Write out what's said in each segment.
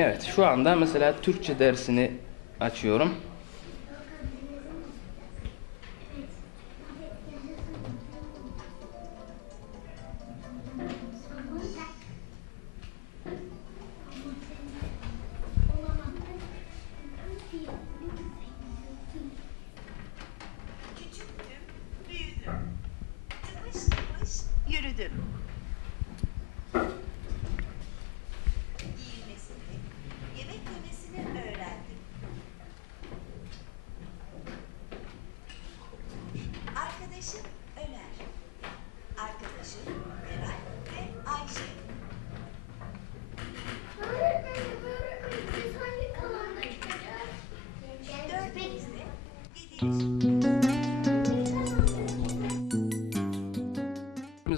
Evet şu anda mesela Türkçe dersini açıyorum.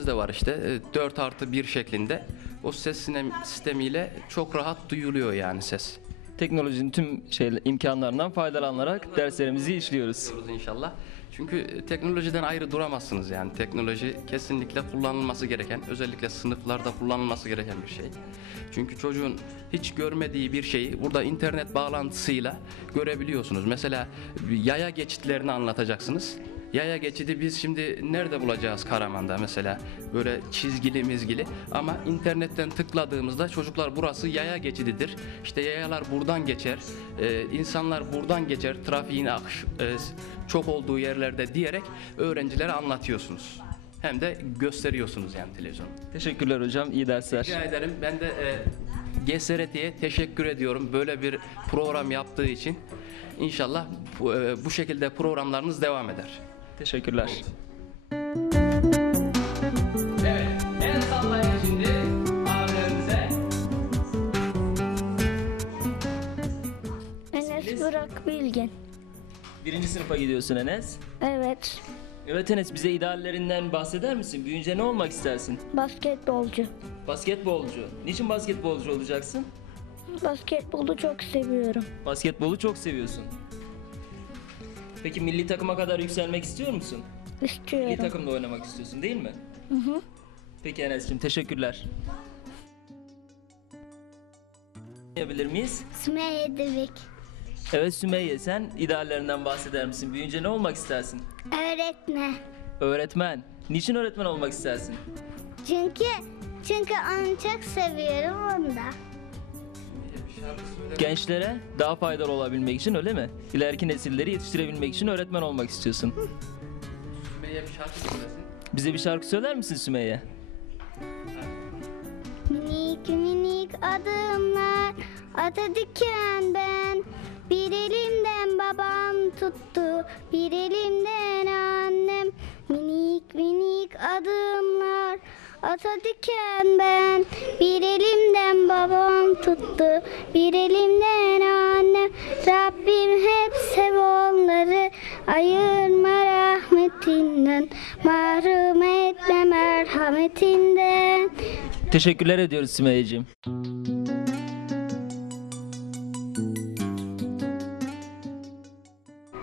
Biz de var işte e, 4 artı 1 şeklinde. O ses sinem- sistemiyle çok rahat duyuluyor yani ses. Teknolojinin tüm şey imkanlarından faydalanarak derslerimizi işliyoruz. İnşallah. Çünkü e, teknolojiden ayrı duramazsınız yani. Teknoloji kesinlikle kullanılması gereken, özellikle sınıflarda kullanılması gereken bir şey. Çünkü çocuğun hiç görmediği bir şeyi burada internet bağlantısıyla görebiliyorsunuz. Mesela yaya geçitlerini anlatacaksınız. Yaya geçidi biz şimdi nerede bulacağız Karaman'da mesela böyle çizgili mizgili ama internetten tıkladığımızda çocuklar burası yaya geçididir. İşte yayalar buradan geçer, e, insanlar buradan geçer, trafiğin akış e, çok olduğu yerlerde diyerek öğrencilere anlatıyorsunuz. Hem de gösteriyorsunuz yani televizyonu. Teşekkürler hocam. iyi dersler. Rica ederim. Ben de e, GSRT'ye teşekkür ediyorum böyle bir program yaptığı için. İnşallah e, bu şekilde programlarınız devam eder. Teşekkürler. Evet, sallayın şimdi. Enes Burak Bilgin. Birinci sınıfa gidiyorsun Enes. Evet. Evet Enes bize ideallerinden bahseder misin? Büyüyünce ne olmak istersin? Basketbolcu. Basketbolcu. Niçin basketbolcu olacaksın? Basketbolu çok seviyorum. Basketbolu çok seviyorsun. Peki milli takıma kadar yükselmek istiyor musun? Milli İstiyorum. takımda oynamak istiyorsun değil mi? Hı hı. Peki Enes'cim teşekkürler. Yapabilir miyiz? Sümeyye Devik. Evet Sümeyye sen ideallerinden bahseder misin? Büyüyünce ne olmak istersin? Öğretmen. Öğretmen. Niçin öğretmen olmak istersin? Çünkü çünkü onu çok seviyorum onda. Gençlere daha faydalı olabilmek için öyle mi? İleriki nesilleri yetiştirebilmek için öğretmen olmak istiyorsun. Sümeyye bir şarkı söylesin. Bize bir şarkı söyler misin Sümeyye? Minik minik adımlar ata diken ben Bir elimden babam tuttu bir elimden annem Minik minik adımlar ata diken ben Bir elimden babam tuttu bir elimden annem Rabbim hep sev onları ayırma rahmetinden Mahrum etme merhametinden Teşekkürler ediyoruz Sümeyye'ciğim.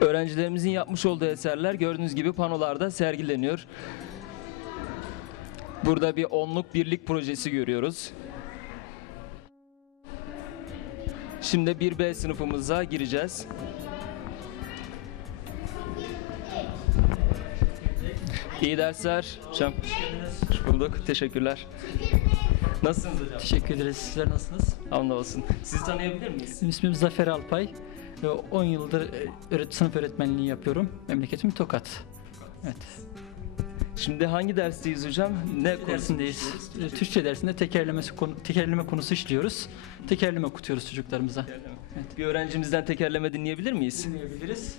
Öğrencilerimizin yapmış olduğu eserler gördüğünüz gibi panolarda sergileniyor. Burada bir onluk birlik projesi görüyoruz. Şimdi 1B sınıfımıza gireceğiz. İyi dersler. Hocam. Hoş bulduk. Teşekkürler. Nasılsınız hocam? Teşekkür ederiz. Sizler nasılsınız? Hamdolsun. Sizi tanıyabilir miyiz? İsmim Zafer Alpay. Ve 10 yıldır e, sınıf öğretmenliği yapıyorum. Memleketim Tokat. Evet. Şimdi hangi dersteyiz hocam? Ne konusunda Dersindeyiz. işliyoruz? E, Türkçe dersinde tekerlemesi konu, tekerleme konusu işliyoruz. Tekerleme okutuyoruz çocuklarımıza. Evet. Bir öğrencimizden tekerleme dinleyebilir miyiz? Dinleyebiliriz.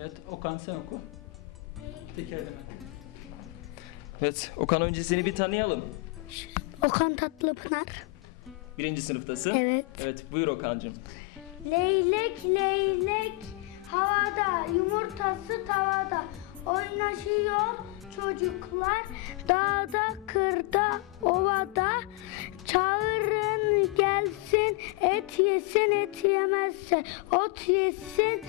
Evet, Okan sen oku. Tekerleme. Evet, Okan önce seni bir tanıyalım. Okan Tatlıpınar. Birinci sınıftasın. Evet. Evet, buyur Okan'cığım. Leylek leylek havada yumurtası tavada çocuklar dağda kırda ovada çağırın gelsin et yesin et yemezse ot yesin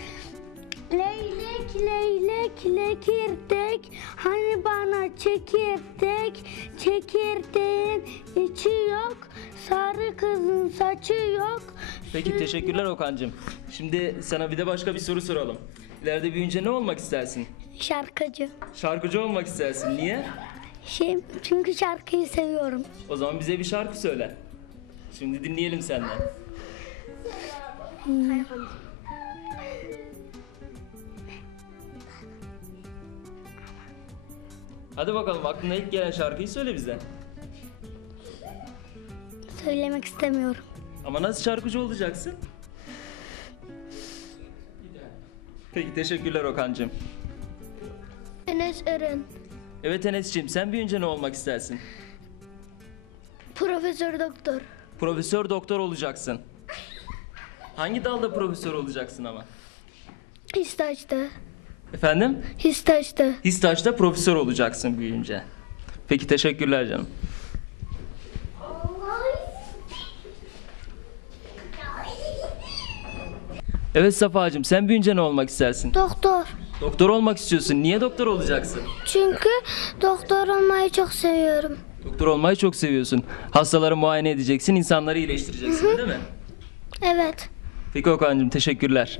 Leylek leylek lekirdek hani bana çekirdek çekirdeğin içi yok sarı kızın saçı yok Peki teşekkürler Okan'cığım. Şimdi sana bir de başka bir soru soralım. İleride büyüyünce ne olmak istersin? şarkıcı. Şarkıcı olmak istersin. Niye? Şey, çünkü şarkıyı seviyorum. O zaman bize bir şarkı söyle. Şimdi dinleyelim senden. Hadi bakalım aklına ilk gelen şarkıyı söyle bize. Söylemek istemiyorum. Ama nasıl şarkıcı olacaksın? Peki teşekkürler Okan'cığım. Enes Eren, Evet Enes'ciğim sen büyüyünce ne olmak istersin? Profesör Doktor, Profesör doktor olacaksın. Hangi dalda profesör olacaksın ama? Histaç'ta, Efendim? Histaç'ta. Histaç'ta profesör olacaksın büyüyünce. Peki teşekkürler canım. Evet Safa'cığım sen büyüyünce ne olmak istersin? Doktor. Doktor olmak istiyorsun. Niye doktor olacaksın? Çünkü doktor olmayı çok seviyorum. Doktor olmayı çok seviyorsun. Hastaları muayene edeceksin, insanları iyileştireceksin değil mi? Evet. Peki Okan'cığım teşekkürler.